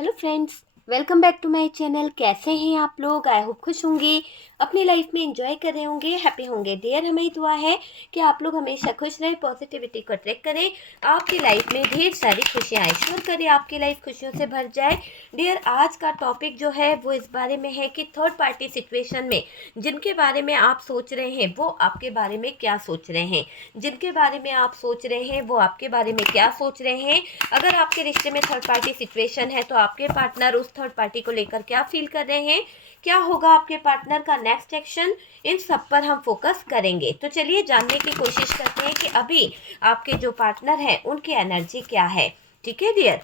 Hello friends, welcome back to my channel. कैसे हैं आप लोग? आई होप खुश होंगे, अपनी लाइफ में एंजॉय कर रहे होंगे, हैप्पी होंगे। डियर, हमें दुआ है कि आप लोग हमेशा खुश रहें, पॉजिटिविटी को अट्रैक्ट करें, आपकी लाइफ में ढेर सारी खुशियाँ आए, श्योर करें आपकी लाइफ खुशियों से भर जाए। डियर, आज का टॉपिक जो है वो इस बारे में है कि थर्ड पार्टी सिचुएशन में जिनके बारे में आप सोच रहे हैं वो आपके बारे में क्या सोच रहे हैं, जिनके बारे में आप सोच रहे हैं वो आपके बारे में क्या सोच रहे हैं। अगर आपके रिश्ते में थर्ड पार्टी सिचुएशन है तो आपके पार्टनर उस थर्ड पार्टी को लेकर क्या फील कर रहे हैं, क्या होगा आपके पार्टनर का नेक्स्ट एक्शन, इन सब पर हम फोकस करेंगे। तो चलिए जानने की कोशिश करते हैं कि अभी आपके जो पार्टनर हैं उनकी एनर्जी क्या है। ठीक है डियर,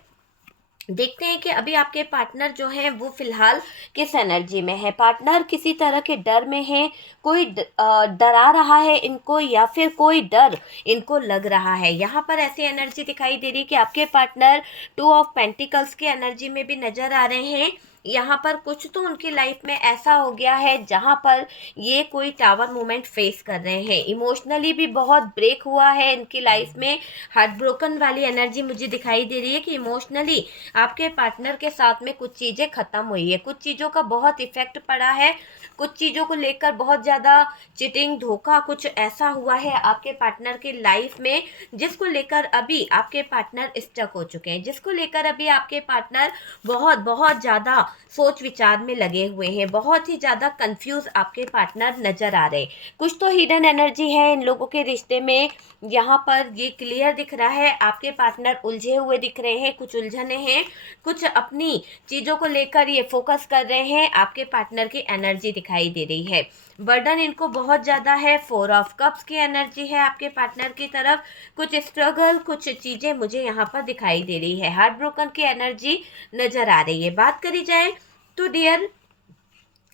देखते हैं कि अभी आपके पार्टनर जो हैं वो फिलहाल किस एनर्जी में है। पार्टनर किसी तरह के डर में है, कोई डरा रहा है इनको या फिर कोई डर इनको लग रहा है। यहाँ पर ऐसी एनर्जी दिखाई दे रही है कि आपके पार्टनर टू ऑफ पेंटिकल्स की एनर्जी में भी नजर आ रहे हैं। यहाँ पर कुछ तो उनकी लाइफ में ऐसा हो गया है जहाँ पर ये कोई टावर मोमेंट फेस कर रहे हैं। इमोशनली भी बहुत ब्रेक हुआ है इनकी लाइफ में, हार्ट ब्रोकन वाली एनर्जी मुझे दिखाई दे रही है कि इमोशनली आपके पार्टनर के साथ में कुछ चीज़ें ख़त्म हुई है, कुछ चीज़ों का बहुत इफेक्ट पड़ा है, कुछ चीज़ों को लेकर बहुत ज़्यादा चिटिंग, धोखा, कुछ ऐसा हुआ है आपके पार्टनर की लाइफ में जिसको लेकर अभी आपके पार्टनर स्टक हो चुके हैं, जिसको लेकर अभी आपके पार्टनर बहुत बहुत ज़्यादा सोच विचार में लगे हुए हैं, बहुत ही ज़्यादा कंफ्यूज आपके पार्टनर नज़र आ रहे हैं। कुछ तो हिडन एनर्जी है इन लोगों के रिश्ते में, यहाँ पर ये क्लियर दिख रहा है। आपके पार्टनर उलझे हुए दिख रहे हैं, कुछ उलझने हैं, कुछ अपनी चीज़ों को लेकर ये फोकस कर रहे हैं। आपके पार्टनर की एनर्जी दिखाई दे रही है, बर्डन इनको बहुत ज़्यादा है। 4 ऑफ कप्स की एनर्जी है आपके पार्टनर की तरफ, कुछ स्ट्रगल, कुछ चीज़ें मुझे यहाँ पर दिखाई दे रही है। हार्ट ब्रोकन की एनर्जी नज़र आ रही है। बात करी जाए तो डियर,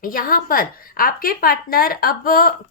यहाँ पर आपके पार्टनर अब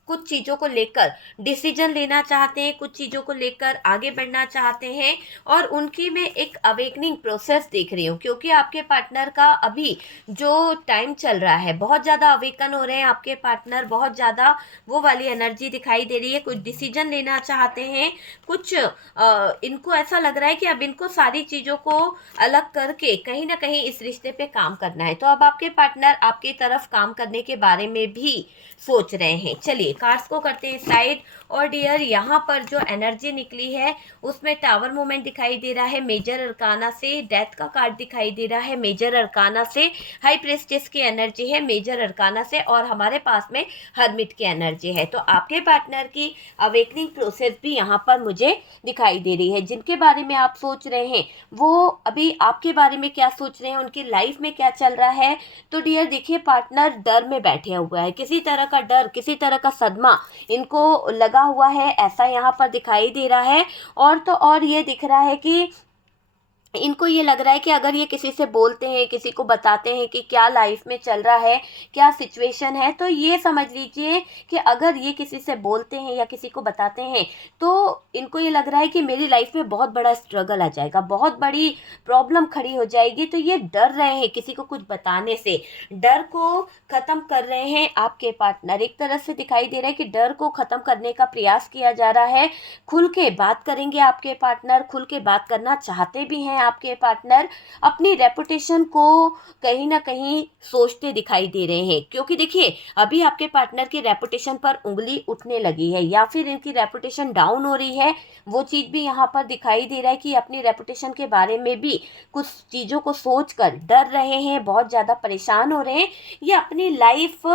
कुछ चीज़ों को लेकर डिसीजन लेना चाहते हैं, कुछ चीज़ों को लेकर आगे बढ़ना चाहते हैं और उनकी मैं एक अवेकनिंग प्रोसेस देख रही हूँ, क्योंकि आपके पार्टनर का अभी जो टाइम चल रहा है बहुत ज़्यादा अवेकन हो रहे हैं आपके पार्टनर, बहुत ज़्यादा वो वाली एनर्जी दिखाई दे रही है। कुछ डिसीजन लेना चाहते हैं, कुछ इनको ऐसा लग रहा है कि अब इनको सारी चीज़ों को अलग करके कहीं ना कहीं इस रिश्ते पे काम करना है। तो अब आपके पार्टनर आपकी तरफ काम करने के बारे में भी सोच रहे हैं। चलिए कार्ड्स को करते हैं साइड। और डियर, यहाँ पर जो एनर्जी निकली है उसमें टावर मूवमेंट दिखाई दे रहा है मेजर अरकाना से, डेथ का कार्ड दिखाई दे रहा है मेजर अरकाना से, हाई प्रेस्टिस की एनर्जी है मेजर अरकाना से, और हमारे पास में हर्मिट की एनर्जी है। तो आपके पार्टनर की अवेकनिंग प्रोसेस भी यहाँ पर मुझे दिखाई दे रही है। जिनके बारे में आप सोच रहे हैं वो अभी आपके बारे में क्या सोच रहे हैं, उनकी लाइफ में क्या चल रहा है। तो डियर देखिए, पार्टनर डर में बैठे हुआ है, किसी तरह का डर, किसी तरह का सदमा इनको लगा हुआ है, ऐसा यहाँ पर दिखाई दे रहा है। और तो और ये दिख रहा है कि इनको ये लग रहा है कि अगर ये किसी से बोलते हैं, किसी को बताते हैं कि क्या लाइफ में चल रहा है, क्या सिचुएशन है, तो ये समझ लीजिए कि अगर ये किसी से बोलते हैं या किसी को बताते हैं तो इनको ये लग रहा है कि मेरी लाइफ में बहुत बड़ा स्ट्रगल आ जाएगा, बहुत बड़ी प्रॉब्लम खड़ी हो जाएगी। तो ये डर रहे हैं किसी को कुछ बताने से, डर को ख़त्म कर रहे हैं आपके पार्टनर। एक तरह से दिखाई दे रहा है कि डर को ख़त्म करने का प्रयास किया जा रहा है। खुल के बात करेंगे आपके पार्टनर, खुल के बात करना चाहते भी हैं आपके पार्टनर। अपनी रेपुटेशन को कहीं ना कहीं सोचते दिखाई दे रहे हैं, क्योंकि देखिए अभी आपके पार्टनर की रेपुटेशन पर उंगली उठने लगी है या फिर इनकी रेपुटेशन डाउन हो रही है। वो चीज़ भी यहाँ पर दिखाई दे रहा है कि अपनी रेपुटेशन के बारे में भी कुछ चीज़ों को सोचकर डर रहे हैं, बहुत ज़्यादा परेशान हो रहे हैं। ये अपनी लाइफ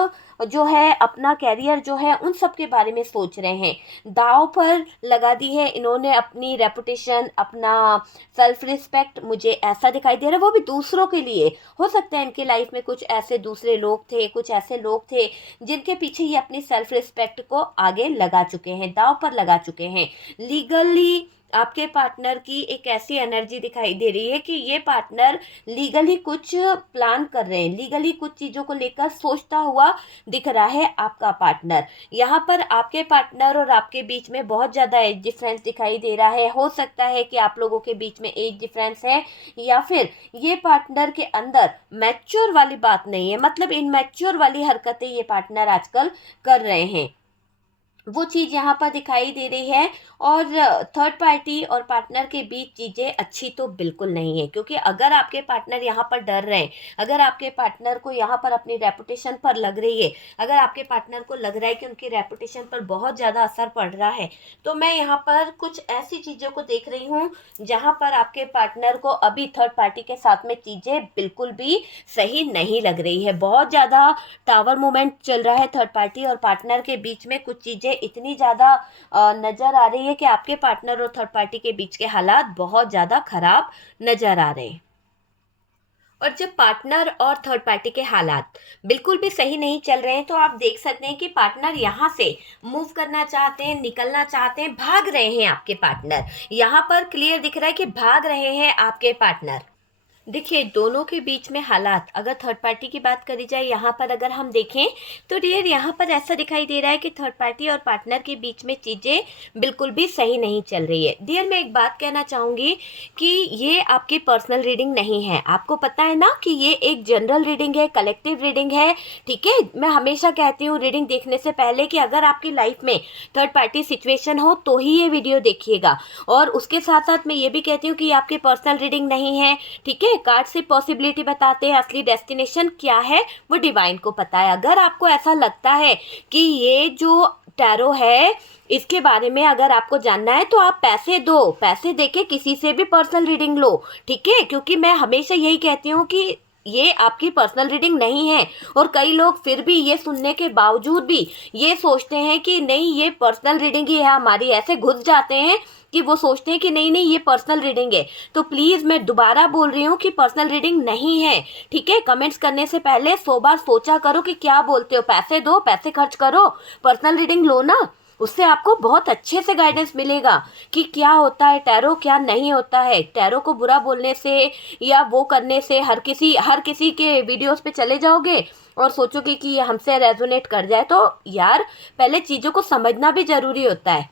जो है, अपना कैरियर जो है, उन सब के बारे में सोच रहे हैं। दांव पर लगा दी है इन्होंने अपनी रेपुटेशन, अपना सेल्फ रिस्पेक्ट, मुझे ऐसा दिखाई दे रहा है, वो भी दूसरों के लिए। हो सकता है इनके लाइफ में कुछ ऐसे दूसरे लोग थे, कुछ ऐसे लोग थे जिनके पीछे ये अपनी सेल्फ रिस्पेक्ट को आगे लगा चुके हैं, दांव पर लगा चुके हैं। लीगली आपके पार्टनर की एक ऐसी एनर्जी दिखाई दे रही है कि ये पार्टनर लीगली कुछ प्लान कर रहे हैं, लीगली कुछ चीज़ों को लेकर सोचता हुआ दिख रहा है आपका पार्टनर। यहाँ पर आपके पार्टनर और आपके बीच में बहुत ज़्यादा एज डिफरेंस दिखाई दे रहा है। हो सकता है कि आप लोगों के बीच में एज डिफरेंस है, या फिर ये पार्टनर के अंदर मैच्योर वाली बात नहीं है, मतलब इनमैच्योर वाली हरकतें ये पार्टनर आजकल कर रहे हैं। वो चीज़ यहाँ पर दिखाई दे रही है। और थर्ड पार्टी और पार्टनर के बीच चीज़ें अच्छी तो बिल्कुल नहीं है, क्योंकि अगर आपके पार्टनर यहाँ पर डर रहे हैं, अगर आपके पार्टनर को यहाँ पर अपनी रेपुटेशन पर लग रही है, अगर आपके पार्टनर को लग रहा है कि उनकी रेपुटेशन पर बहुत ज़्यादा असर पड़ रहा है, तो मैं यहाँ पर कुछ ऐसी चीज़ों को देख रही हूँ जहाँ पर आपके पार्टनर को अभी थर्ड पार्टी के साथ में चीज़ें बिल्कुल भी सही नहीं लग रही है। बहुत ज़्यादा टावर मूवमेंट चल रहा है थर्ड पार्टी और पार्टनर के बीच में। कुछ चीज़ें इतनी ज़्यादा नज़र आ रही है कि आपके पार्टनर और थर्ड पार्टी के बीच के हालात बहुत ज़्यादा खराब नज़र आ रहे हैं। और जब पार्टनर और थर्ड पार्टी के हालात बिल्कुल भी सही नहीं चल रहे हैं, तो आप देख सकते हैं कि पार्टनर यहाँ से मूव करना चाहते हैं, निकलना चाहते हैं, भाग रहे हैं आपके पार्टनर। यहाँ पर क्लियर दिख रहा है कि भाग रहे हैं आपके पार्टनर। देखिए, दोनों के बीच में हालात, अगर थर्ड पार्टी की बात करी जाए यहाँ पर अगर हम देखें, तो डियर यहाँ पर ऐसा दिखाई दे रहा है कि थर्ड पार्टी और पार्टनर के बीच में चीज़ें बिल्कुल भी सही नहीं चल रही है। डियर, मैं एक बात कहना चाहूँगी कि ये आपकी पर्सनल रीडिंग नहीं है। आपको पता है ना कि ये एक जनरल रीडिंग है, कलेक्टिव रीडिंग है, ठीक है। मैं हमेशा कहती हूँ रीडिंग देखने से पहले कि अगर आपकी लाइफ में थर्ड पार्टी सिचुएशन हो तो ही ये वीडियो देखिएगा। और उसके साथ साथ मैं ये भी कहती हूँ कि आपकी पर्सनल रीडिंग नहीं है, ठीक है। कार्ड से पॉसिबिलिटी बताते हैं, असली डेस्टिनेशन क्या है वो डिवाइन को पता है। अगर आपको ऐसा लगता है कि ये जो टैरो है इसके बारे में अगर आपको जानना है, तो आप पैसे दो, पैसे देके किसी से भी पर्सनल रीडिंग लो, ठीक है। क्योंकि मैं हमेशा यही कहती हूँ कि ये आपकी पर्सनल रीडिंग नहीं है। और कई लोग फिर भी ये सुनने के बावजूद भी ये सोचते हैं कि नहीं ये पर्सनल रीडिंग ही है हमारी, ऐसे घुस जाते हैं कि वो सोचते हैं कि नहीं नहीं ये पर्सनल रीडिंग है। तो प्लीज़ मैं दोबारा बोल रही हूँ कि पर्सनल रीडिंग नहीं है, ठीक है। कमेंट्स करने से पहले 100 बार सोचा करो कि क्या बोलते हो। पैसे दो, पैसे खर्च करो, पर्सनल रीडिंग लो ना। उससे आपको बहुत अच्छे से गाइडेंस मिलेगा कि क्या होता है टैरो, क्या नहीं होता है। टैरो को बुरा बोलने से या वो करने से हर किसी के वीडियोस पे चले जाओगे और सोचोगे कि ये हमसे रेजोनेट कर जाए, तो यार पहले चीज़ों को समझना भी ज़रूरी होता है,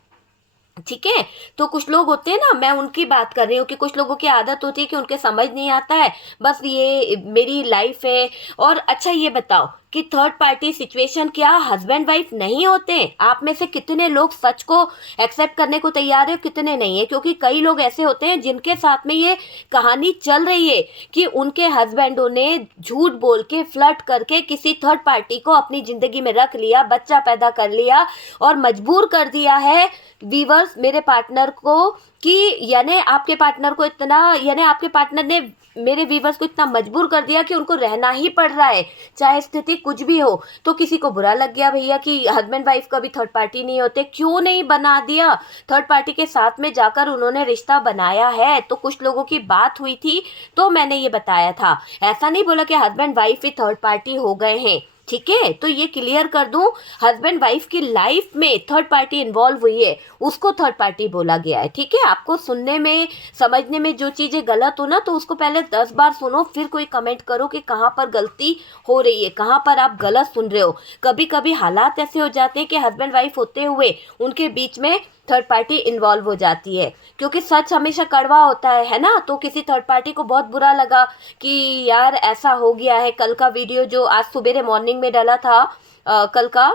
ठीक है। तो कुछ लोग होते हैं ना, मैं उनकी बात कर रही हूँ कि कुछ लोगों की आदत होती है कि उनके समझ नहीं आता है, बस ये मेरी लाइफ है। और अच्छा ये बताओ कि थर्ड पार्टी सिचुएशन क्या हस्बैंड वाइफ नहीं होते? आप में से कितने लोग सच को एक्सेप्ट करने को तैयार है, कितने नहीं है? क्योंकि कई लोग ऐसे होते हैं जिनके साथ में ये कहानी चल रही है कि उनके हस्बैंडों ने झूठ बोल के, फ्लर्ट करके किसी थर्ड पार्टी को अपनी ज़िंदगी में रख लिया, बच्चा पैदा कर लिया और मजबूर कर दिया है वीवर्स मेरे पार्टनर को कि यानी आपके पार्टनर को इतना, यानी आपके पार्टनर ने मेरे वीवर्स को इतना मजबूर कर दिया कि उनको रहना ही पड़ रहा है, चाहे स्थिति कुछ भी हो। तो किसी को बुरा लग गया भैया कि हस्बैंड वाइफ कभी थर्ड पार्टी नहीं होते, क्यों नहीं बना दिया? थर्ड पार्टी के साथ में जाकर उन्होंने रिश्ता बनाया है। तो कुछ लोगों की बात हुई थी तो मैंने ये बताया था, ऐसा नहीं बोला कि हस्बैंड वाइफ ही थर्ड पार्टी हो गए हैं, ठीक है। तो ये क्लियर कर दूं, हस्बैंड वाइफ की लाइफ में थर्ड पार्टी इन्वॉल्व हुई है, उसको थर्ड पार्टी बोला गया है, ठीक है। आपको सुनने में, समझने में जो चीज़ें गलत हो ना, तो उसको पहले 10 बार सुनो, फिर कोई कमेंट करो कि कहाँ पर गलती हो रही है, कहाँ पर आप गलत सुन रहे हो। कभी कभी हालात ऐसे हो जाते हैं कि हस्बैंड वाइफ होते हुए उनके बीच में थर्ड पार्टी इन्वॉल्व हो जाती है, क्योंकि सच हमेशा कड़वा होता है ना। तो किसी थर्ड पार्टी को बहुत बुरा लगा कि यार ऐसा हो गया है। कल का वीडियो जो आज सुबह मॉर्निंग में डाला था कल का,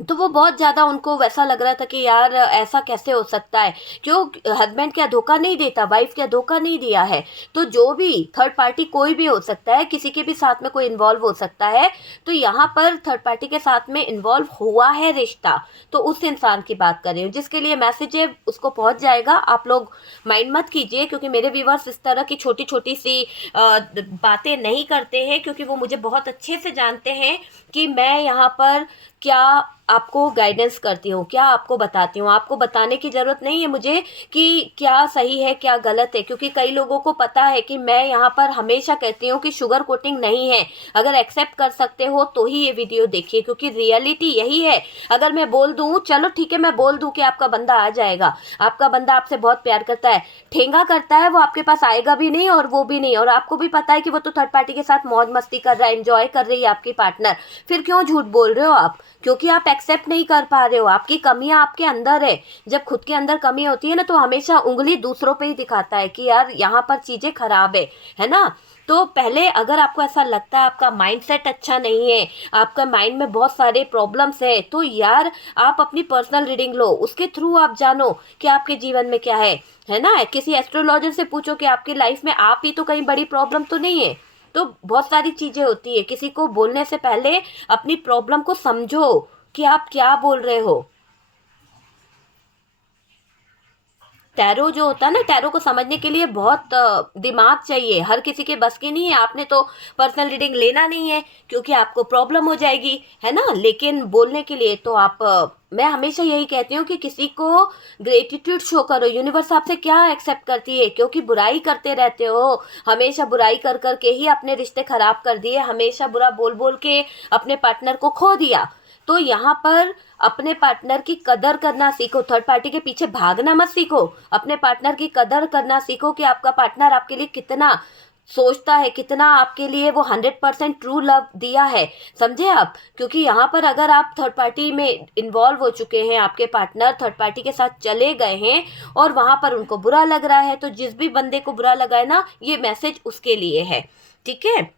तो वो बहुत ज़्यादा उनको वैसा लग रहा था कि यार ऐसा कैसे हो सकता है, क्यों हस्बैंड क्या धोखा नहीं देता, वाइफ क्या धोखा नहीं दिया है। तो जो भी थर्ड पार्टी कोई भी हो सकता है, किसी के भी साथ में कोई इन्वॉल्व हो सकता है। तो यहाँ पर थर्ड पार्टी के साथ में इन्वॉल्व हुआ है रिश्ता, तो उस इंसान की बात कर रही हूँ जिसके लिए मैसेज है, उसको पहुँच जाएगा। आप लोग माइंड मत कीजिए, क्योंकि मेरे व्यूवर्स इस तरह की छोटी छोटी सी बातें नहीं करते हैं, क्योंकि वो मुझे बहुत अच्छे से जानते हैं कि मैं यहाँ पर क्या आपको गाइडेंस करती हूँ, क्या आपको बताती हूँ। आपको बताने की ज़रूरत नहीं है मुझे कि क्या सही है क्या गलत है, क्योंकि कई लोगों को पता है कि मैं यहाँ पर हमेशा कहती हूँ कि शुगर कोटिंग नहीं है। अगर एक्सेप्ट कर सकते हो तो ही ये वीडियो देखिए, क्योंकि रियलिटी यही है। अगर मैं बोल दूँ, चलो ठीक है मैं बोल दूँ कि आपका बंदा आ जाएगा, आपका बंदा आपसे बहुत प्यार करता है, ठेंगा करता है, वो आपके पास आएगा भी नहीं और वो भी नहीं। और आपको भी पता है कि वो तो थर्ड पार्टी के साथ मौज मस्ती कर रहा है, एंजॉय कर रही है आपकी पार्टनर, फिर क्यों झूठ बोल रहे हो आप? क्योंकि आप एक्सेप्ट नहीं कर पा रहे हो, आपकी कमियां आपके अंदर है। जब खुद के अंदर कमी होती है ना, तो हमेशा उंगली दूसरों पे ही दिखाता है कि यार यहाँ पर चीज़ें खराब है ना। तो पहले अगर आपको ऐसा लगता है आपका माइंडसेट अच्छा नहीं है, आपका माइंड में बहुत सारे प्रॉब्लम्स है, तो यार आप अपनी पर्सनल रीडिंग लो, उसके थ्रू आप जानो कि आपके जीवन में क्या है ना। किसी एस्ट्रोलॉजर से पूछो कि आपकी लाइफ में आप ही तो कहीं बड़ी प्रॉब्लम तो नहीं है। तो बहुत सारी चीज़ें होती है, किसी को बोलने से पहले अपनी प्रॉब्लम को समझो कि आप क्या बोल रहे हो। टैरो जो होता है ना, टैरो को समझने के लिए बहुत दिमाग चाहिए, हर किसी के बस की नहीं है। आपने तो पर्सनल रीडिंग लेना नहीं है क्योंकि आपको प्रॉब्लम हो जाएगी, है ना। लेकिन बोलने के लिए तो आप मैं हमेशा यही कहती हूँ कि किसी को ग्रेटिट्यूड शो करो। यूनिवर्स आपसे क्या एक्सेप्ट करती है, क्योंकि बुराई करते रहते हो, हमेशा बुराई कर कर के ही अपने रिश्ते खराब कर दिए, हमेशा बुरा बोल बोल के अपने पार्टनर को खो दिया। तो यहाँ पर अपने पार्टनर की कदर करना सीखो, थर्ड पार्टी के पीछे भागना मत सीखो, अपने पार्टनर की कदर करना सीखो कि आपका पार्टनर आपके लिए कितना सोचता है, कितना आपके लिए वो 100% ट्रू लव दिया है, समझे आप। क्योंकि यहाँ पर अगर आप थर्ड पार्टी में इन्वॉल्व हो चुके हैं, आपके पार्टनर थर्ड पार्टी के साथ चले गए हैं और वहाँ पर उनको बुरा लग रहा है, तो जिस भी बंदे को बुरा लगा है ना, ये मैसेज उसके लिए है, ठीक है।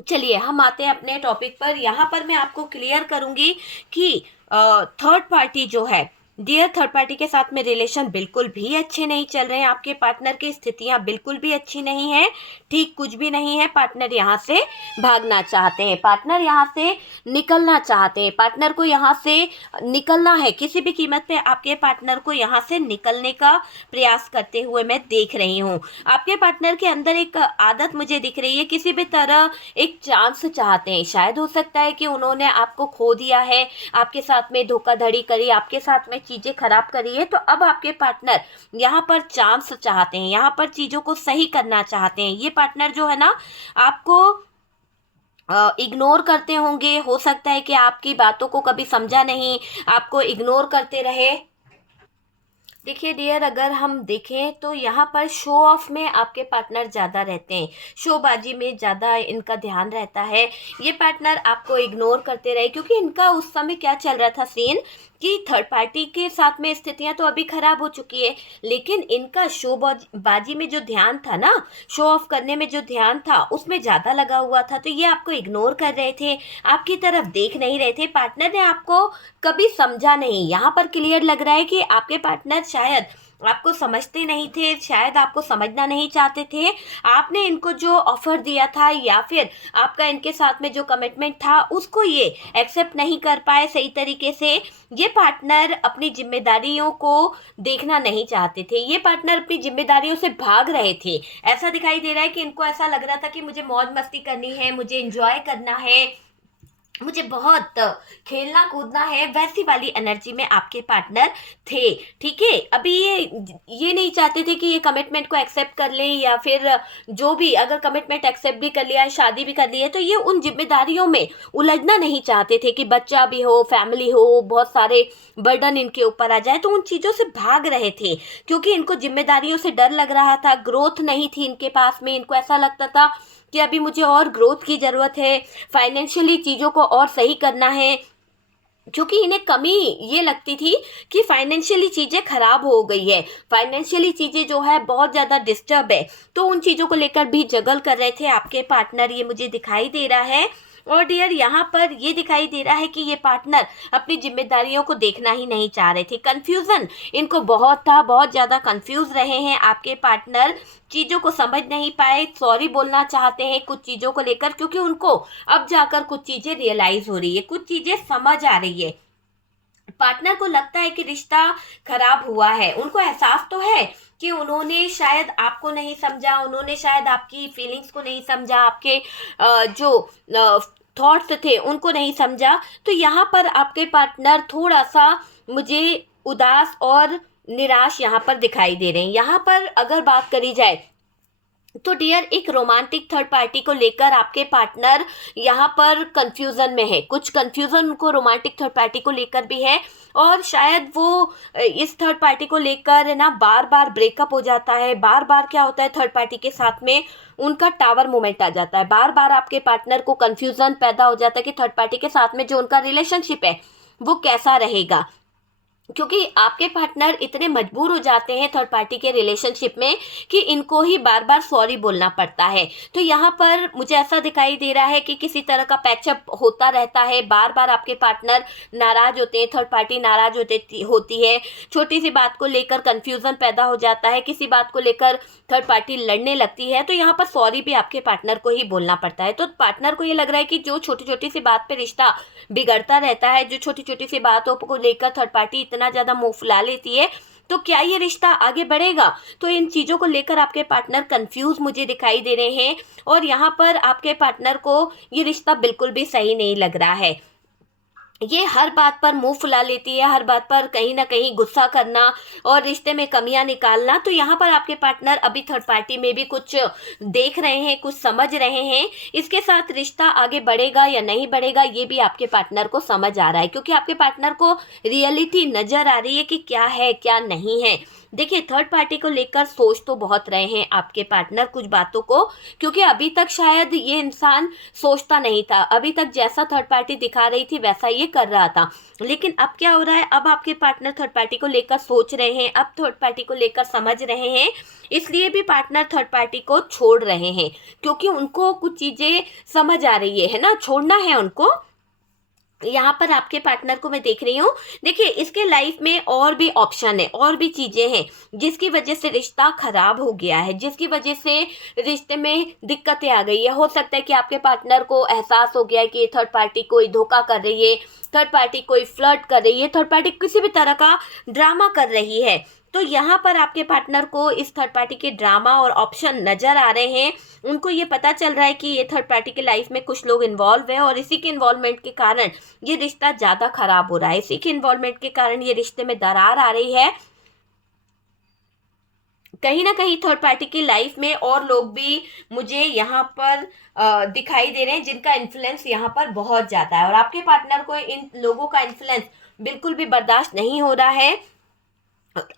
चलिए हम आते हैं अपने टॉपिक पर। यहाँ पर मैं आपको क्लियर करूँगी कि थर्ड पार्टी जो है, डियर थर्ड पार्टी के साथ में रिलेशन बिल्कुल भी अच्छे नहीं चल रहे हैं, आपके पार्टनर की स्थितियाँ बिल्कुल भी अच्छी नहीं है, ठीक कुछ भी नहीं है। पार्टनर यहाँ से भागना चाहते हैं, पार्टनर यहाँ से निकलना चाहते हैं, पार्टनर को यहाँ से निकलना है, किसी भी कीमत पे आपके पार्टनर को यहाँ से निकलने का प्रयास करते हुए मैं देख रही हूँ। आपके पार्टनर के अंदर एक आदत मुझे दिख रही है, किसी भी तरह एक चांस चाहते हैं। शायद हो सकता है कि उन्होंने आपको खो दिया है, आपके साथ में धोखाधड़ी करी, आपके साथ में चीज़ें खराब करी है, तो अब आपके पार्टनर यहाँ पर चांस चाहते हैं, यहाँ पर चीज़ों को सही करना चाहते हैं। ये पार्टनर जो है ना, आपको इग्नोर करते होंगे, हो सकता है कि आपकी बातों को कभी समझा नहीं, आपको इग्नोर करते रहे। देखिए डियर, अगर हम देखें तो यहाँ पर शो ऑफ में आपके पार्टनर ज़्यादा रहते हैं, शोबाजी में ज़्यादा इनका ध्यान रहता है। ये पार्टनर आपको इग्नोर करते रहे क्योंकि इनका उस समय क्या चल रहा था सीन कि थर्ड पार्टी के साथ में स्थितियाँ तो अभी ख़राब हो चुकी है, लेकिन इनका शोबाजी में जो ध्यान था ना, शो ऑफ करने में जो ध्यान था, उसमें ज़्यादा लगा हुआ था। तो ये आपको इग्नोर कर रहे थे, आपकी तरफ देख नहीं रहे थे, पार्टनर ने आपको कभी समझा नहीं। यहाँ पर क्लियर लग रहा है कि आपके पार्टनर शायद आपको समझते नहीं थे, शायद आपको समझना नहीं चाहते थे। आपने इनको जो ऑफर दिया था या फिर आपका इनके साथ में जो कमिटमेंट था, उसको ये एक्सेप्ट नहीं कर पाए सही तरीके से। ये पार्टनर अपनी जिम्मेदारियों को देखना नहीं चाहते थे, ये पार्टनर अपनी जिम्मेदारियों से भाग रहे थे। ऐसा दिखाई दे रहा है कि इनको ऐसा लग रहा था कि मुझे मौज मस्ती करनी है, मुझे एंजॉय करना है, मुझे बहुत खेलना कूदना है, वैसी वाली एनर्जी में आपके पार्टनर थे, ठीक है। अभी ये नहीं चाहते थे कि ये कमिटमेंट को एक्सेप्ट कर लें, या फिर जो भी, अगर कमिटमेंट एक्सेप्ट भी कर लिया है, शादी भी कर ली है, तो ये उन जिम्मेदारियों में उलझना नहीं चाहते थे कि बच्चा भी हो, फैमिली हो, बहुत सारे बर्डन इनके ऊपर आ जाए, तो उन चीज़ों से भाग रहे थे क्योंकि इनको जिम्मेदारियों से डर लग रहा था। ग्रोथ नहीं थी इनके पास में, इनको ऐसा लगता था कि अभी मुझे और ग्रोथ की ज़रूरत है, फाइनेंशियली चीज़ों को और सही करना है, क्योंकि इन्हें कमी ये लगती थी कि फाइनेंशियली चीज़ें ख़राब हो गई है, फाइनेंशियली चीज़ें जो है बहुत ज़्यादा डिस्टर्ब है। तो उन चीज़ों को लेकर भी जगल कर रहे थे आपके पार्टनर, ये मुझे दिखाई दे रहा है। और डियर यहाँ पर ये दिखाई दे रहा है कि ये पार्टनर अपनी जिम्मेदारियों को देखना ही नहीं चाह रहे थे। कन्फ्यूज़न इनको बहुत था, बहुत ज़्यादा कन्फ्यूज़ रहे हैं आपके पार्टनर, चीज़ों को समझ नहीं पाए, सॉरी बोलना चाहते हैं कुछ चीज़ों को लेकर, क्योंकि उनको अब जाकर कुछ चीज़ें रियलाइज़ हो रही है, कुछ चीज़ें समझ आ रही है। पार्टनर को लगता है कि रिश्ता खराब हुआ है, उनको एहसास तो है कि उन्होंने शायद आपको नहीं समझा, उन्होंने शायद आपकी फीलिंग्स को नहीं समझा, आपके जो थॉट्स थे उनको नहीं समझा। तो यहाँ पर आपके पार्टनर थोड़ा सा मुझे उदास और निराश यहाँ पर दिखाई दे रहे हैं। यहाँ पर अगर बात करी जाए तो डियर, एक रोमांटिक थर्ड पार्टी को लेकर आपके पार्टनर यहाँ पर कंफ्यूजन में है, कुछ कंफ्यूजन उनको रोमांटिक थर्ड पार्टी को लेकर भी है, और शायद वो इस थर्ड पार्टी को लेकर ना बार बार ब्रेकअप हो जाता है। बार बार क्या होता है, थर्ड पार्टी के साथ में उनका टावर मोमेंट आ जाता है, बार बार आपके पार्टनर को कंफ्यूजन पैदा हो जाता है कि थर्ड पार्टी के साथ में जो उनका रिलेशनशिप है वो कैसा रहेगा, क्योंकि आपके पार्टनर इतने मजबूर हो जाते हैं थर्ड पार्टी के रिलेशनशिप में कि इनको ही बार बार सॉरी बोलना पड़ता है। तो यहाँ पर मुझे ऐसा दिखाई दे रहा है कि किसी तरह का पैचअप होता रहता है, बार बार आपके पार्टनर नाराज होते हैं, थर्ड पार्टी नाराज होती है, छोटी सी बात को लेकर कंफ्यूजन पैदा हो जाता है, किसी बात को लेकर थर्ड पार्टी लड़ने लगती है, तो यहाँ पर सॉरी भी आपके पार्टनर को ही बोलना पड़ता है। तो पार्टनर को ये लग रहा है कि जो छोटी छोटी सी बात पे रिश्ता बिगड़ता रहता है, जो छोटी छोटी सी बातों को लेकर थर्ड पार्टी इतना ज्यादा मुंह फुला लेती है, तो क्या ये रिश्ता आगे बढ़ेगा। तो इन चीजों को लेकर आपके पार्टनर कंफ्यूज मुझे दिखाई दे रहे हैं, और यहाँ पर आपके पार्टनर को ये रिश्ता बिल्कुल भी सही नहीं लग रहा है। ये हर बात पर मुंह फुला लेती है, हर बात पर कहीं ना कहीं गुस्सा करना और रिश्ते में कमियां निकालना। तो यहाँ पर आपके पार्टनर अभी थर्ड पार्टी में भी कुछ देख रहे हैं, कुछ समझ रहे हैं। इसके साथ रिश्ता आगे बढ़ेगा या नहीं बढ़ेगा ये भी आपके पार्टनर को समझ आ रहा है, क्योंकि आपके पार्टनर को रियलिटी नजर आ रही है कि क्या है क्या नहीं है। देखिए, थर्ड पार्टी को लेकर सोच तो बहुत रहे हैं आपके पार्टनर कुछ बातों को, क्योंकि अभी तक शायद ये इंसान सोचता नहीं था, अभी तक जैसा थर्ड पार्टी दिखा रही थी वैसा ये कर रहा था। लेकिन अब क्या हो रहा है, अब आपके पार्टनर थर्ड पार्टी को लेकर सोच रहे हैं, अब थर्ड पार्टी को लेकर समझ रहे हैं, इसलिए भी पार्टनर थर्ड पार्टी को छोड़ रहे हैं, क्योंकि उनको कुछ चीजें समझ आ रही है ना, छोड़ना है उनको। यहाँ पर आपके पार्टनर को मैं देख रही हूँ, देखिए इसके लाइफ में और भी ऑप्शन है, और भी चीजें हैं जिसकी वजह से रिश्ता खराब हो गया है, जिसकी वजह से रिश्ते में दिक्कतें आ गई है। हो सकता है कि आपके पार्टनर को एहसास हो गया है कि ये थर्ड पार्टी कोई धोखा कर रही है, थर्ड पार्टी कोई फ्लर्ट कर रही है, थर्ड पार्टी किसी भी तरह का ड्रामा कर रही है। तो यहाँ पर आपके पार्टनर को इस थर्ड पार्टी के ड्रामा और ऑप्शन नजर आ रहे हैं। उनको ये पता चल रहा है कि ये थर्ड पार्टी के लाइफ में कुछ लोग इन्वॉल्व है, और इसी के इन्वॉल्वमेंट के कारण ये रिश्ता ज्यादा खराब हो रहा है, इसी के इन्वॉल्वमेंट के कारण ये रिश्ते में दरार आ रही है। कहीं ना कहीं थर्ड पार्टी की लाइफ में और लोग भी मुझे यहाँ पर दिखाई दे रहे हैं, जिनका इन्फ्लुएंस यहाँ पर बहुत ज्यादा है, और आपके पार्टनर को इन लोगों का इन्फ्लुएंस बिल्कुल भी बर्दाश्त नहीं हो रहा है।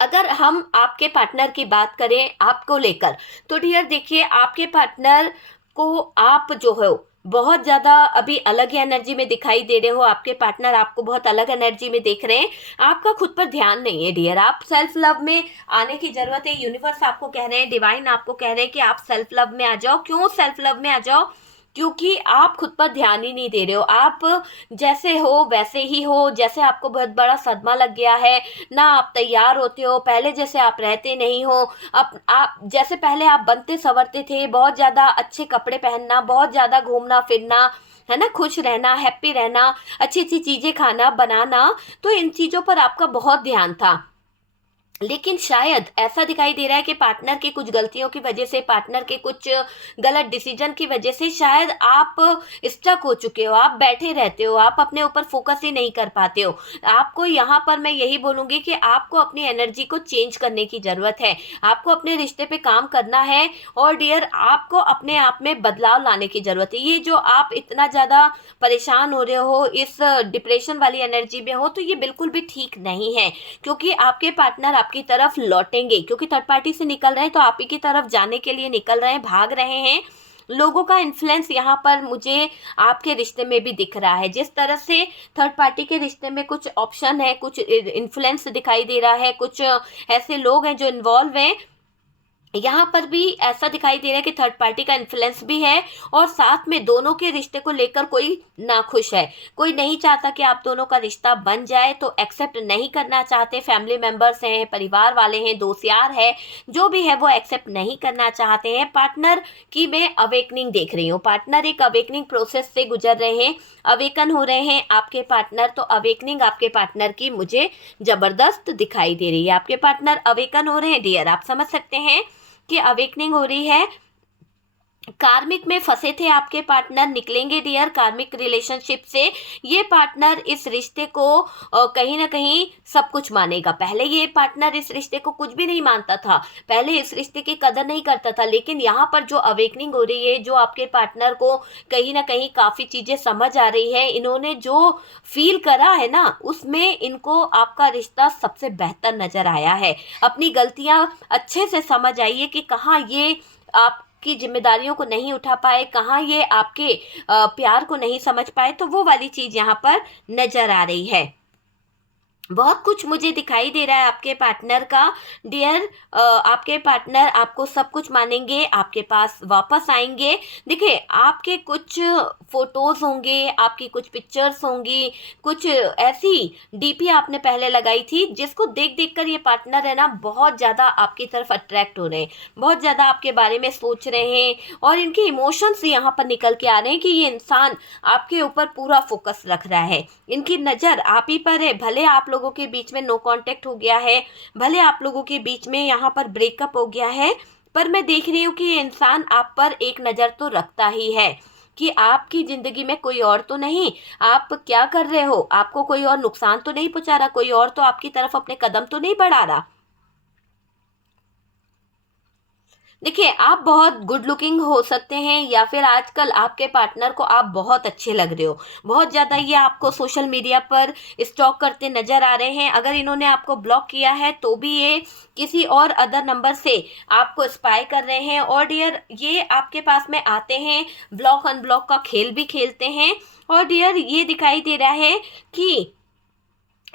अगर हम आपके पार्टनर की बात करें आपको लेकर, तो डियर देखिए, आपके पार्टनर को आप जो हो बहुत ज़्यादा अभी अलग ही एनर्जी में दिखाई दे रहे हो, आपके पार्टनर आपको बहुत अलग एनर्जी में देख रहे हैं। आपका खुद पर ध्यान नहीं है डियर, आप सेल्फ लव में आने की जरूरत है। यूनिवर्स आपको कह रहे हैं, डिवाइन आपको कह रहे हैं कि आप सेल्फ लव में आ जाओ। क्यों सेल्फ लव में आ जाओ? क्योंकि आप खुद पर ध्यान ही नहीं दे रहे हो, आप जैसे हो वैसे ही हो, जैसे आपको बहुत बड़ा सदमा लग गया है ना, आप तैयार होते हो, पहले जैसे आप रहते नहीं हो। अब आप जैसे पहले आप बनते संवरते थे, बहुत ज़्यादा अच्छे कपड़े पहनना, बहुत ज़्यादा घूमना फिरना, है ना, खुश रहना, हैप्पी रहना, अच्छी अच्छी चीज़ें खाना बनाना, तो इन चीज़ों पर आपका बहुत ध्यान था। लेकिन शायद ऐसा दिखाई दे रहा है कि पार्टनर की कुछ गलतियों की वजह से, पार्टनर के कुछ गलत डिसीजन की वजह से शायद आप स्टक हो चुके हो, आप बैठे रहते हो, आप अपने ऊपर फोकस ही नहीं कर पाते हो। आपको यहाँ पर मैं यही बोलूँगी कि आपको अपनी एनर्जी को चेंज करने की ज़रूरत है, आपको अपने रिश्ते पे काम करना है, और डियर आपको अपने आप में बदलाव लाने की ज़रूरत है। ये जो आप इतना ज़्यादा परेशान हो रहे हो, इस डिप्रेशन वाली एनर्जी में हो, तो ये बिल्कुल भी ठीक नहीं है, क्योंकि आपके पार्टनर आपकी तरफ लौटेंगे, क्योंकि थर्ड पार्टी से निकल रहे हैं तो आप ही की तरफ जाने के लिए निकल रहे हैं, भाग रहे हैं। लोगों का इन्फ्लुएंस यहाँ पर मुझे आपके रिश्ते में भी दिख रहा है, जिस तरह से थर्ड पार्टी के रिश्ते में कुछ ऑप्शन है, कुछ इन्फ्लुएंस दिखाई दे रहा है, कुछ ऐसे लोग हैं जो इन्वॉल्व हैं, यहाँ पर भी ऐसा दिखाई दे रहा है कि थर्ड पार्टी का इन्फ्लुएंस भी है, और साथ में दोनों के रिश्ते को लेकर कोई नाखुश है, कोई नहीं चाहता कि आप दोनों का रिश्ता बन जाए, तो एक्सेप्ट नहीं करना चाहते। फैमिली मेंबर्स हैं, परिवार वाले हैं, दोस्त यार है, जो भी है वो एक्सेप्ट नहीं करना चाहते हैं। पार्टनर की मैं अवेकनिंग देख रही हूँ, पार्टनर एक अवेकनिंग प्रोसेस से गुजर रहे हैं, अवेकन हो रहे हैं आपके पार्टनर। तो अवेकनिंग आपके पार्टनर की मुझे जबरदस्त दिखाई दे रही है, आपके पार्टनर अवेकन हो रहे हैं डियर, आप समझ सकते हैं कि अवेकनिंग हो रही है। कार्मिक में फंसे थे आपके पार्टनर, निकलेंगे डियर कार्मिक रिलेशनशिप से। ये पार्टनर इस रिश्ते को कहीं ना कहीं सब कुछ मानेगा। पहले ये पार्टनर इस रिश्ते को कुछ भी नहीं मानता था, पहले इस रिश्ते की कदर नहीं करता था, लेकिन यहाँ पर जो अवेकनिंग हो रही है, जो आपके पार्टनर को कहीं ना कहीं काफ़ी चीज़ें समझ आ रही है, इन्होंने जो फील करा है ना, उसमें इनको आपका रिश्ता सबसे बेहतर नज़र आया है। अपनी गलतियाँ अच्छे से समझ आइए कि कहाँ ये आप की जिम्मेदारियों को नहीं उठा पाए, कहाँ ये आपके प्यार को नहीं समझ पाए, तो वो वाली चीज यहाँ पर नजर आ रही है। बहुत कुछ मुझे दिखाई दे रहा है आपके पार्टनर का डियर। आपके पार्टनर आपको सब कुछ मानेंगे, आपके पास वापस आएंगे। देखिए, आपके कुछ फोटोज होंगे, आपकी कुछ पिक्चर्स होंगी, कुछ ऐसी डीपी आपने पहले लगाई थी जिसको देख देख कर ये पार्टनर है ना बहुत ज़्यादा आपकी तरफ अट्रैक्ट हो रहे हैं, बहुत ज़्यादा आपके बारे में सोच रहे हैं और इनके इमोशंस यहाँ पर निकल के आ रहे हैं कि ये इंसान आपके ऊपर पूरा फोकस रख रहा है। इनकी नज़र आप ही पर है। भले आप लोगों के बीच में नो कांटेक्ट हो गया है, भले आप लोगों के बीच में यहाँ पर ब्रेकअप हो गया है, पर मैं देख रही हूँ कि ये इंसान आप पर एक नज़र तो रखता ही है कि आपकी ज़िंदगी में कोई और तो नहीं, आप क्या कर रहे हो, आपको कोई और नुकसान तो नहीं पहुंचा रहा, कोई और तो आपकी तरफ अपने कदम तो नहीं बढ़ा रहा। देखिए, आप बहुत गुड लुकिंग हो सकते हैं या फिर आजकल आपके पार्टनर को आप बहुत अच्छे लग रहे हो, बहुत ज़्यादा ये आपको सोशल मीडिया पर स्टॉक करते नज़र आ रहे हैं। अगर इन्होंने आपको ब्लॉक किया है तो भी ये किसी और अदर नंबर से आपको स्पाई कर रहे हैं। और डियर, ये आपके पास में आते हैं, ब्लॉक अनब्लॉक का खेल भी खेलते हैं। और डियर, ये दिखाई दे रहा है कि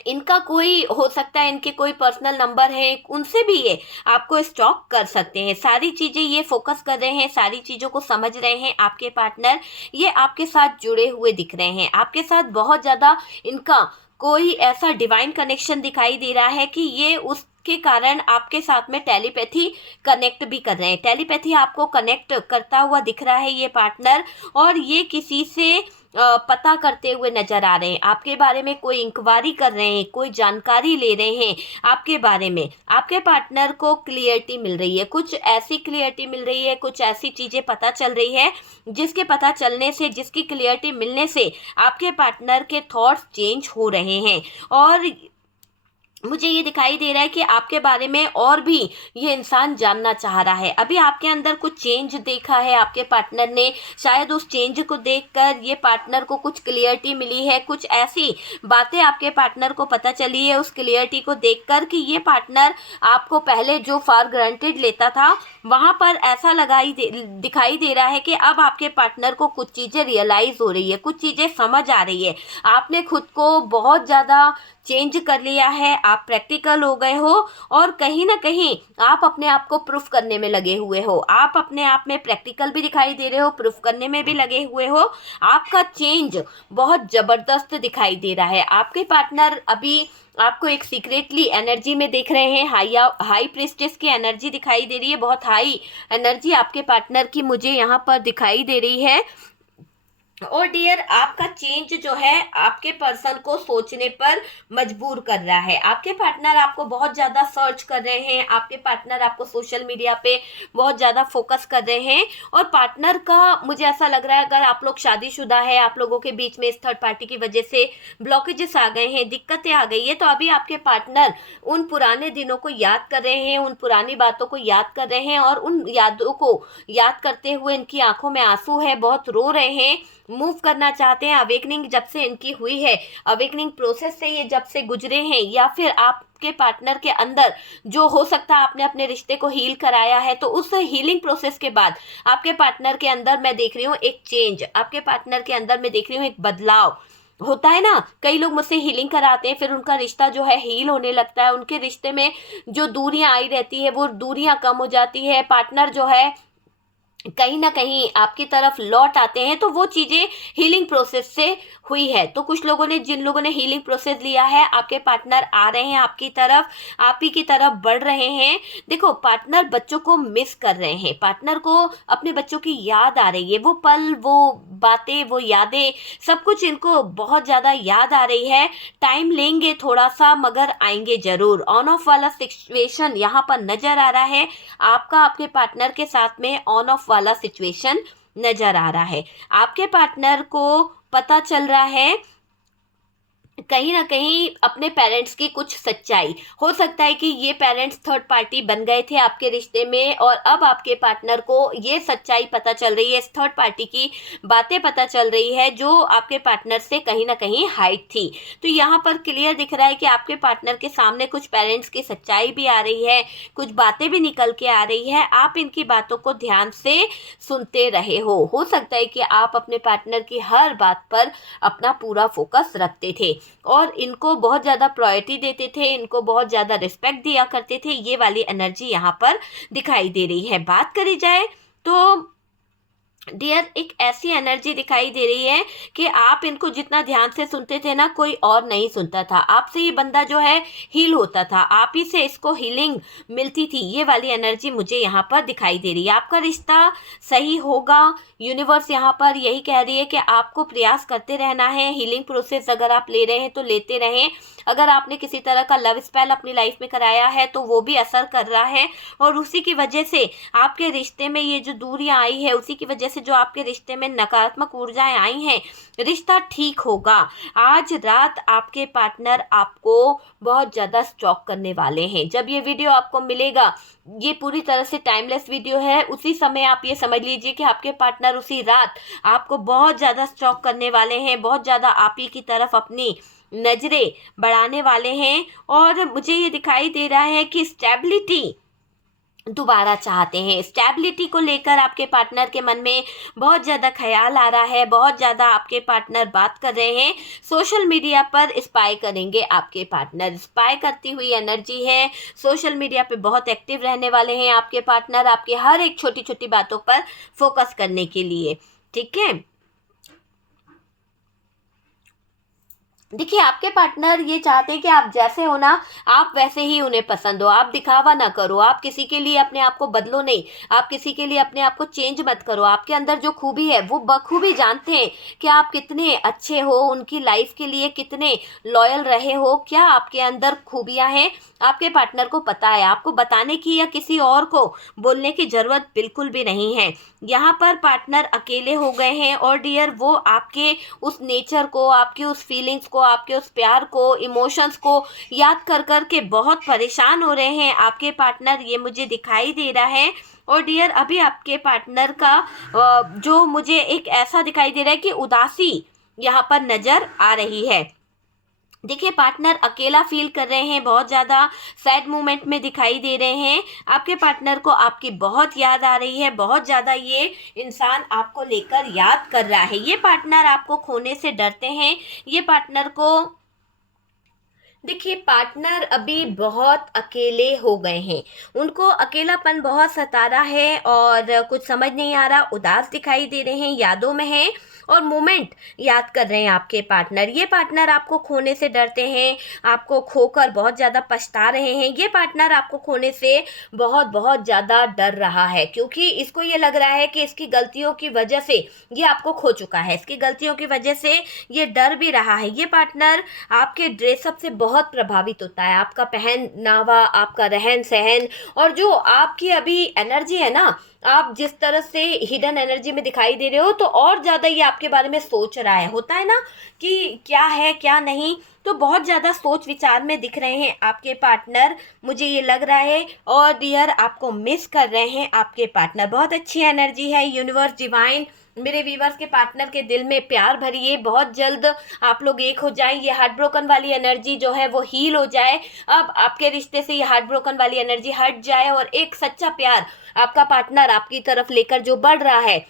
इनका कोई हो सकता है, इनके कोई पर्सनल नंबर है, उनसे भी ये आपको स्टॉक कर सकते हैं। सारी चीज़ें ये फोकस कर रहे हैं, सारी चीज़ों को समझ रहे हैं। आपके पार्टनर ये आपके साथ जुड़े हुए दिख रहे हैं, आपके साथ बहुत ज़्यादा इनका कोई ऐसा डिवाइन कनेक्शन दिखाई दे रहा है कि ये उसके कारण आपके साथ में टेलीपैथी कनेक्ट भी कर रहे हैं। टेलीपैथी आपको कनेक्ट करता हुआ दिख रहा है ये पार्टनर, और ये किसी से पता करते हुए नजर आ रहे हैं, आपके बारे में कोई इंक्वायरी कर रहे हैं, कोई जानकारी ले रहे हैं आपके बारे में। आपके पार्टनर को क्लियरिटी मिल रही है, कुछ ऐसी क्लियरिटी मिल रही है, कुछ ऐसी चीज़ें पता चल रही है जिसके पता चलने से, जिसकी क्लियरिटी मिलने से आपके पार्टनर के थॉट्स चेंज हो रहे हैं। और मुझे ये दिखाई दे रहा है कि आपके बारे में और भी ये इंसान जानना चाह रहा है। अभी आपके अंदर कुछ चेंज देखा है आपके पार्टनर ने, शायद उस चेंज को देखकर ये पार्टनर को कुछ क्लियरिटी मिली है, कुछ ऐसी बातें आपके पार्टनर को पता चली है उस क्लियरिटी को देखकर कि ये पार्टनर आपको पहले जो फॉर ग्रांटेड लेता था, वहाँ पर ऐसा दिखाई दे रहा है कि अब आपके पार्टनर को कुछ चीज़ें रियलाइज़ हो रही है, कुछ चीज़ें समझ आ रही है। आपने खुद को बहुत ज़्यादा चेंज कर लिया है, आप प्रैक्टिकल हो गए हो और कहीं ना कहीं आप अपने आप को प्रूफ करने में लगे हुए हो। आप अपने आप में प्रैक्टिकल भी दिखाई दे रहे हो, प्रूफ करने में भी लगे हुए हो। आपका चेंज बहुत ज़बरदस्त दिखाई दे रहा है। आपके पार्टनर अभी आपको एक सीक्रेटली एनर्जी में देख रहे हैं, हाई प्रिस्टेस की एनर्जी दिखाई दे रही है, बहुत हाई एनर्जी आपके पार्टनर की मुझे यहाँ पर दिखाई दे रही है। और डियर, आपका चेंज जो है आपके पर्सन को सोचने पर मजबूर कर रहा है। आपके पार्टनर आपको बहुत ज़्यादा सर्च कर रहे हैं, आपके पार्टनर आपको सोशल मीडिया पे बहुत ज़्यादा फोकस कर रहे हैं। और पार्टनर का मुझे ऐसा लग रहा है, अगर आप लोग शादीशुदा है, आप लोगों के बीच में इस थर्ड पार्टी की वजह से ब्लॉकेजेस आ गए हैं, दिक्कतें आ गई है, तो अभी आपके पार्टनर उन पुराने दिनों को याद कर रहे हैं, उन पुरानी बातों को याद कर रहे हैं और उन यादों को याद करते हुए इनकी आंखों में आंसू है, बहुत रो रहे हैं, मूव करना चाहते हैं। अवेकनिंग जब से इनकी हुई है, अवेकनिंग प्रोसेस से ये जब से गुजरे हैं, या फिर आपके पार्टनर के अंदर जो हो सकता है आपने अपने रिश्ते को हील कराया है, तो उस हीलिंग प्रोसेस के बाद आपके पार्टनर के अंदर मैं देख रही हूँ एक चेंज, आपके पार्टनर के अंदर मैं देख रही हूँ एक बदलाव। होता है ना, कई लोग मुझसे हीलिंग कराते हैं, फिर उनका रिश्ता जो है हील होने लगता है, उनके रिश्ते में जो दूरियां आई रहती है वो दूरियां कम हो जाती है, पार्टनर जो है कहीं ना कहीं आपकी तरफ लौट आते हैं, तो वो चीज़ें हीलिंग प्रोसेस से हुई है। तो कुछ लोगों ने, जिन लोगों ने हीलिंग प्रोसेस लिया है, आपके पार्टनर आ रहे हैं आपकी तरफ, आप ही की तरफ बढ़ रहे हैं। देखो, पार्टनर बच्चों को मिस कर रहे हैं, पार्टनर को अपने बच्चों की याद आ रही है, वो पल, वो बातें, वो यादें, सब कुछ इनको बहुत ज़्यादा याद आ रही है। टाइम लेंगे थोड़ा सा, मगर आएंगे ज़रूर। ऑन ऑफ वाला सिचुएशन यहाँ पर नज़र आ रहा है आपका, आपके पार्टनर के साथ में ऑन ऑफ वाला सिचुएशन नजर आ रहा है। आपके पार्टनर को पता चल रहा है कहीं ना कहीं अपने पेरेंट्स की कुछ सच्चाई। हो सकता है कि ये पेरेंट्स थर्ड पार्टी बन गए थे आपके रिश्ते में, और अब आपके पार्टनर को ये सच्चाई पता चल रही है, इस थर्ड पार्टी की बातें पता चल रही है जो आपके पार्टनर से कहीं ना कहीं हाइड थी। तो यहाँ पर क्लियर दिख रहा है कि आपके पार्टनर के सामने कुछ पेरेंट्स की सच्चाई भी आ रही है, कुछ बातें भी निकल के आ रही है। आप इनकी बातों को ध्यान से सुनते रहे हो सकता है कि आप अपने पार्टनर की हर बात पर अपना पूरा फोकस रखते थे। और इनको बहुत ज़्यादा प्रायोरिटी देते थे, इनको बहुत ज़्यादा रिस्पेक्ट दिया करते थे। ये वाली एनर्जी यहाँ पर दिखाई दे रही है। बात करी जाए तो डियर एक ऐसी एनर्जी दिखाई दे रही है कि आप इनको जितना ध्यान से सुनते थे ना, कोई और नहीं सुनता था। आपसे ये बंदा जो है हील होता था, आप ही से इसको हीलिंग मिलती थी। ये वाली एनर्जी मुझे यहाँ पर दिखाई दे रही है। आपका रिश्ता सही होगा, यूनिवर्स यहाँ पर यही कह रही है कि आपको प्रयास करते रहना है। हीलिंग प्रोसेस अगर आप ले रहे हैं तो लेते रहें। अगर आपने किसी तरह का लव स्पेल अपनी लाइफ में कराया है तो वो भी असर कर रहा है, और उसी की वजह से आपके रिश्ते में ये जो दूरियां आई है, उसी की वजह से जो आपके रिश्ते में नकारात्मक ऊर्जाएं आई हैं, रिश्ता ठीक होगा। आज रात आपके पार्टनर आपको बहुत ज़्यादा स्टॉक करने वाले हैं। जब ये वीडियो आपको मिलेगा, ये पूरी तरह से टाइमलेस वीडियो है, उसी समय आप ये समझ लीजिए कि आपके पार्टनर उसी रात आपको बहुत ज़्यादा स्टॉक करने वाले हैं, बहुत ज़्यादा आप ही की तरफ अपनी नजरें बढ़ाने वाले हैं। और मुझे ये दिखाई दे रहा है कि स्टेबिलिटी दोबारा चाहते हैं। स्टेबिलिटी को लेकर आपके पार्टनर के मन में बहुत ज़्यादा ख्याल आ रहा है, बहुत ज़्यादा आपके पार्टनर बात कर रहे हैं। सोशल मीडिया पर स्पाई करेंगे आपके पार्टनर, स्पाई करती हुई एनर्जी है। सोशल मीडिया पे बहुत एक्टिव रहने वाले हैं आपके पार्टनर, आपके हर एक छोटी छोटी बातों पर फोकस करने के लिए। ठीक है, देखिए आपके पार्टनर ये चाहते हैं कि आप जैसे हो ना, आप वैसे ही उन्हें पसंद हो। आप दिखावा ना करो, आप किसी के लिए अपने आप को बदलो नहीं, आप किसी के लिए अपने आप को चेंज मत करो। आपके अंदर जो खूबी है वो बखूबी जानते हैं कि आप कितने अच्छे हो, उनकी लाइफ के लिए कितने लॉयल रहे हो, क्या आपके अंदर खूबियां हैं। आपके पार्टनर को पता है, आपको बताने की या किसी और को बोलने की ज़रूरत बिल्कुल भी नहीं है। यहाँ पर पार्टनर अकेले हो गए हैं, और डियर वो आपके उस नेचर को, आपकी उस फीलिंग्स को, आपके उस प्यार को, इमोशंस को याद कर कर के बहुत परेशान हो रहे हैं आपके पार्टनर, ये मुझे दिखाई दे रहा है। और डियर अभी आपके पार्टनर का जो मुझे एक ऐसा दिखाई दे रहा है कि उदासी यहाँ पर नज़र आ रही है। देखिए पार्टनर अकेला फील कर रहे हैं, बहुत ज़्यादा सैड मोमेंट में दिखाई दे रहे हैं। आपके पार्टनर को आपकी बहुत याद आ रही है, बहुत ज़्यादा ये इंसान आपको लेकर याद कर रहा है। ये पार्टनर आपको खोने से डरते हैं। ये पार्टनर को देखिए पार्टनर अभी बहुत अकेले हो गए हैं, उनको अकेलापन बहुत सता रहा है और कुछ समझ नहीं आ रहा, उदास दिखाई दे रहे हैं, यादों में हैं और मोमेंट याद कर रहे हैं आपके पार्टनर। ये पार्टनर आपको खोने से डरते हैं, आपको खोकर बहुत ज़्यादा पछता रहे हैं। ये पार्टनर आपको खोने से बहुत बहुत ज़्यादा डर रहा है, क्योंकि इसको ये लग रहा है कि इसकी गलतियों की वजह से ये आपको खो चुका है, इसकी गलतियों की वजह से ये डर भी रहा है। ये पार्टनर आपके ड्रेसअप से बहुत प्रभावित होता है, आपका पहनावा, आपका रहन सहन, और जो आपकी अभी एनर्जी है ना, आप जिस तरह से हिडन एनर्जी में दिखाई दे रहे हो, तो और ज़्यादा ये आपके बारे में सोच रहा है। होता है ना कि क्या है क्या नहीं, तो बहुत ज़्यादा सोच विचार में दिख रहे हैं आपके पार्टनर, मुझे ये लग रहा है। और डियर आपको मिस कर रहे हैं आपके पार्टनर। बहुत अच्छी एनर्जी है, यूनिवर्स डिवाइन मेरे व्यूवर्स के पार्टनर के दिल में प्यार भरिए, बहुत जल्द आप लोग एक हो जाएं। ये हार्ट ब्रोकन वाली एनर्जी जो है वो हील हो जाए, अब आपके रिश्ते से ये हार्ट ब्रोकन वाली एनर्जी हट जाए, और एक सच्चा प्यार आपका पार्टनर आपकी तरफ लेकर जो बढ़ रहा है,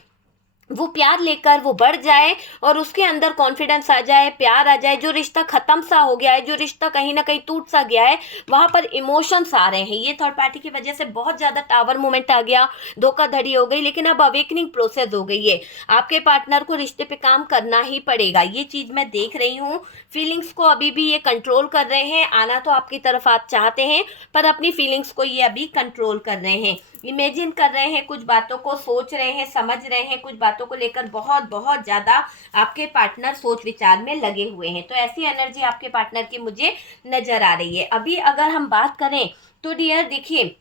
वो प्यार लेकर वो बढ़ जाए, और उसके अंदर कॉन्फिडेंस आ जाए, प्यार आ जाए। जो रिश्ता ख़त्म सा हो गया है, जो रिश्ता कहीं ना कहीं टूट सा गया है, वहाँ पर इमोशंस आ रहे हैं। ये थर्ड पार्टी की वजह से बहुत ज़्यादा टावर मोमेंट आ गया, धोखाधड़ी हो गई, लेकिन अब अवेकनिंग प्रोसेस हो गई है। आपके पार्टनर को रिश्ते पे काम करना ही पड़ेगा, ये चीज़ मैं देख रही हूँ। फीलिंग्स को अभी भी ये कंट्रोल कर रहे हैं, आना तो आपकी तरफ आप चाहते हैं, पर अपनी फीलिंग्स को ये अभी कंट्रोल कर रहे हैं, इमेजिन कर रहे हैं, कुछ बातों को सोच रहे हैं, समझ रहे हैं, कुछ बातों को लेकर बहुत बहुत ज़्यादा आपके पार्टनर सोच विचार में लगे हुए हैं। तो ऐसी एनर्जी आपके पार्टनर की मुझे नज़र आ रही है। अभी अगर हम बात करें तो डियर देखिए,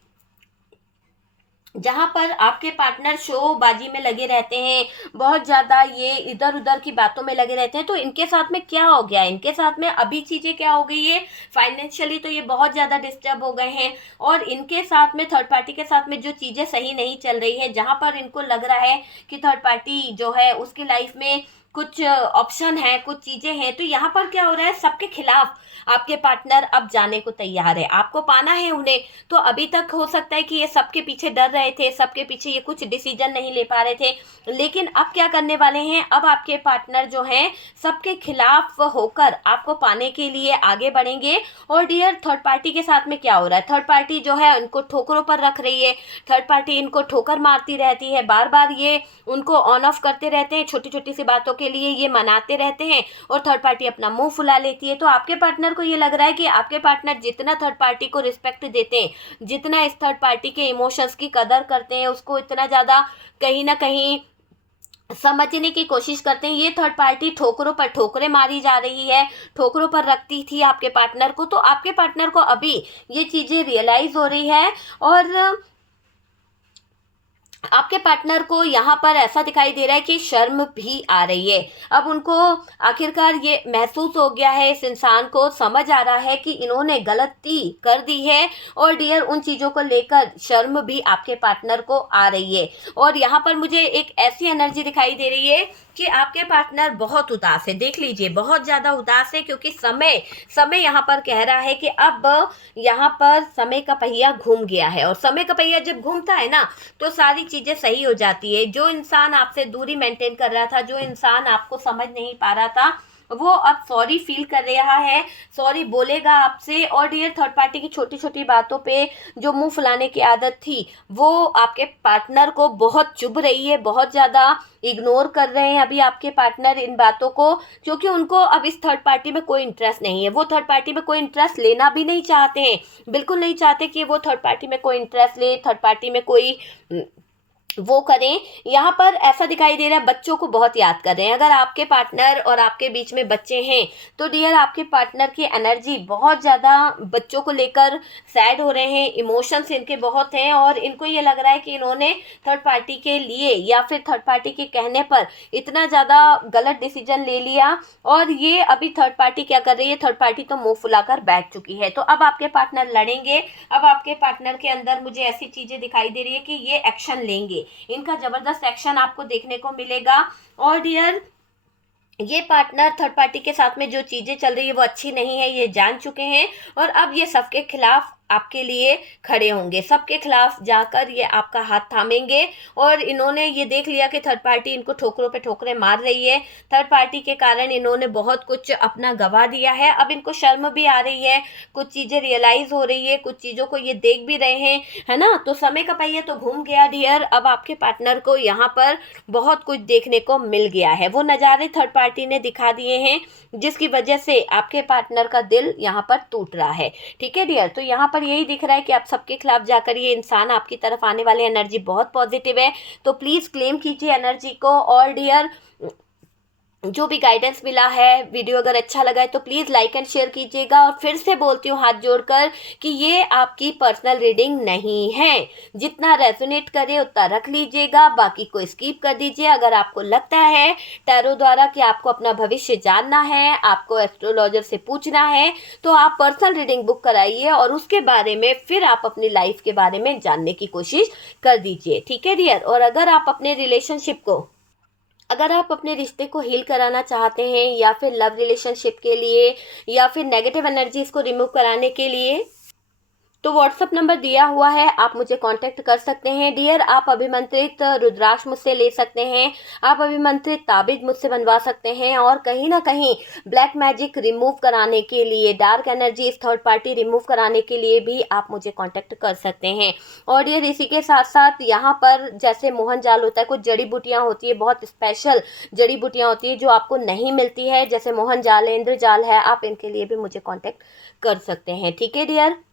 जहाँ पर आपके पार्टनर शोबाजी में लगे रहते हैं, बहुत ज़्यादा ये इधर उधर की बातों में लगे रहते हैं, तो इनके साथ में क्या हो गया है, इनके साथ में अभी चीज़ें क्या हो गई है, फाइनेंशियली तो ये बहुत ज़्यादा डिस्टर्ब हो गए हैं, और इनके साथ में थर्ड पार्टी के साथ में जो चीज़ें सही नहीं चल रही है, जहाँ पर इनको लग रहा है कि थर्ड पार्टी जो है उसकी लाइफ में कुछ ऑप्शन है, कुछ चीजें हैं, तो यहाँ पर क्या हो रहा है, सबके खिलाफ आपके पार्टनर अब जाने को तैयार है, आपको पाना है उन्हें। तो अभी तक हो सकता है कि ये सबके पीछे डर रहे थे, सबके पीछे ये कुछ डिसीजन नहीं ले पा रहे थे, लेकिन अब क्या करने वाले हैं, अब आपके पार्टनर जो हैं सबके खिलाफ होकर आपको पाने के लिए आगे बढ़ेंगे। और डियर, थर्ड पार्टी के साथ में क्या हो रहा है, थर्ड पार्टी जो है उनको ठोकरों पर रख रही है, थर्ड पार्टी इनको ठोकर मारती रहती है, बार बार ये उनको ऑन ऑफ करते रहते हैं, छोटी छोटी सी बातों के लिए ये मनाते रहते हैं और थर्ड पार्टी अपना मुंह फुला लेती है। तो आपके पार्टनर को ये लग रहा है कि आपके पार्टनर जितना थर्ड पार्टी को रिस्पेक्ट देते हैं, जितना इस थर्ड पार्टी के इमोशंस की कदर करते हैं, उसको इतना ज़्यादा कहीं ना कहीं समझने की कोशिश करते हैं, ये थर्ड पार्टी ठोकरों पर ठोकरें मारी जा रही है, ठोकरों पर रखती थी आपके पार्टनर को। तो आपके पार्टनर को अभी ये चीज़ें रियलाइज हो रही है और आपके पार्टनर को यहाँ पर ऐसा दिखाई दे रहा है कि शर्म भी आ रही है। अब उनको आखिरकार ये महसूस हो गया है, इस इंसान को समझ आ रहा है कि इन्होंने गलती कर दी है और डियर उन चीज़ों को लेकर शर्म भी आपके पार्टनर को आ रही है। और यहाँ पर मुझे एक ऐसी एनर्जी दिखाई दे रही है कि आपके पार्टनर बहुत उदास है, देख लीजिए बहुत ज़्यादा उदास है, क्योंकि समय समय यहाँ पर कह रहा है कि अब यहाँ पर समय का पहिया घूम गया है। और समय का पहिया जब घूमता है ना, तो सारी चीज़ें सही हो जाती है। जो इंसान आपसे दूरी मेंटेन कर रहा था, जो इंसान आपको समझ नहीं पा रहा था, वो अब सॉरी फील कर रहा है, सॉरी बोलेगा आपसे। और डियर, थर्ड पार्टी की छोटी छोटी बातों पे जो मुंह फुलाने की आदत थी, वो आपके पार्टनर को बहुत चुभ रही है, बहुत ज़्यादा इग्नोर कर रहे हैं अभी आपके पार्टनर इन बातों को, क्योंकि उनको अब इस थर्ड पार्टी में कोई इंटरेस्ट नहीं है। वो थर्ड पार्टी में कोई इंटरेस्ट लेना भी नहीं चाहते हैं, बिल्कुल नहीं चाहते कि वो थर्ड पार्टी में कोई इंटरेस्ट ले, थर्ड पार्टी में कोई वो करें। यहाँ पर ऐसा दिखाई दे रहा है बच्चों को बहुत याद कर रहे हैं। अगर आपके पार्टनर और आपके बीच में बच्चे हैं तो डियर आपके पार्टनर की एनर्जी बहुत ज़्यादा बच्चों को लेकर सैड हो रहे हैं, इमोशंस इनके बहुत हैं और इनको ये लग रहा है कि इन्होंने थर्ड पार्टी के लिए या फिर थर्ड पार्टी के कहने पर इतना ज़्यादा गलत डिसीजन ले लिया। और ये अभी थर्ड पार्टी क्या कर रही है, थर्ड पार्टी तो मुंह फुलाकर बैठ चुकी है। तो अब आपके पार्टनर लड़ेंगे, अब आपके पार्टनर के अंदर मुझे ऐसी चीज़ें दिखाई दे रही है कि ये एक्शन लेंगे, इनका जबरदस्त एक्शन आपको देखने को मिलेगा। और डियर, ये पार्टनर थर्ड पार्टी के साथ में जो चीजें चल रही है वो अच्छी नहीं है, ये जान चुके हैं और अब ये सबके खिलाफ आपके लिए खड़े होंगे, सबके खिलाफ जाकर ये आपका हाथ थामेंगे। और इन्होंने ये देख लिया कि थर्ड पार्टी इनको ठोकरों पे ठोकरें मार रही है, थर्ड पार्टी के कारण इन्होंने बहुत कुछ अपना गवा दिया है। अब इनको शर्म भी आ रही है, कुछ चीज़ें रियलाइज हो रही है, कुछ चीज़ों को ये देख भी रहे हैं, है ना। तो समय का पहिया तो घूम गया डियर, अब आपके पार्टनर को यहाँ पर बहुत कुछ देखने को मिल गया है, वो नज़ारे थर्ड पार्टी ने दिखा दिए हैं जिसकी वजह से आपके पार्टनर का दिल यहाँ पर टूट रहा है। ठीक है डियर, तो यहाँ पर यही दिख रहा है कि आप सबके खिलाफ जाकर ये इंसान आपकी तरफ आने वाले एनर्जी बहुत पॉजिटिव है। तो प्लीज़ क्लेम कीजिए एनर्जी को। और डियर, जो भी गाइडेंस मिला है, वीडियो अगर अच्छा लगा है तो प्लीज़ लाइक एंड शेयर कीजिएगा। और फिर से बोलती हूँ हाथ जोड़कर कि ये आपकी पर्सनल रीडिंग नहीं है, जितना रेजोनेट करे उतना रख लीजिएगा, बाकी को स्किप कर दीजिए। अगर आपको लगता है टैरो द्वारा कि आपको अपना भविष्य जानना है, आपको एस्ट्रोलॉजर से पूछना है, तो आप पर्सनल रीडिंग बुक कराइए और उसके बारे में फिर आप अपनी लाइफ के बारे में जानने की कोशिश कर दीजिए। ठीक है डियर, और अगर आप अपने रिश्ते को हील कराना चाहते हैं या फिर लव रिलेशनशिप के लिए या फिर नेगेटिव एनर्जीज को रिमूव कराने के लिए, तो व्हाट्सअप नंबर दिया हुआ है, आप मुझे कांटेक्ट कर सकते हैं। डियर, आप अभिमंत्रित रुद्राक्ष मुझसे ले सकते हैं, आप अभिमंत्रित ताबीज मुझसे बनवा सकते हैं और कहीं ना कहीं ब्लैक मैजिक रिमूव कराने के लिए, dark energy third party remove कराने के लिए भी आप मुझे कांटेक्ट कर सकते हैं। और डियर, इसी के साथ साथ यहाँ पर जैसे मोहन जाल होता है, कुछ जड़ी बूटियाँ होती है, बहुत स्पेशल जड़ी बूटियाँ होती है जो आपको नहीं मिलती है, जैसे मोहन जाल है, इंद्र जाल है, आप इनके लिए भी मुझे कॉन्टेक्ट कर सकते हैं। ठीक है डियर।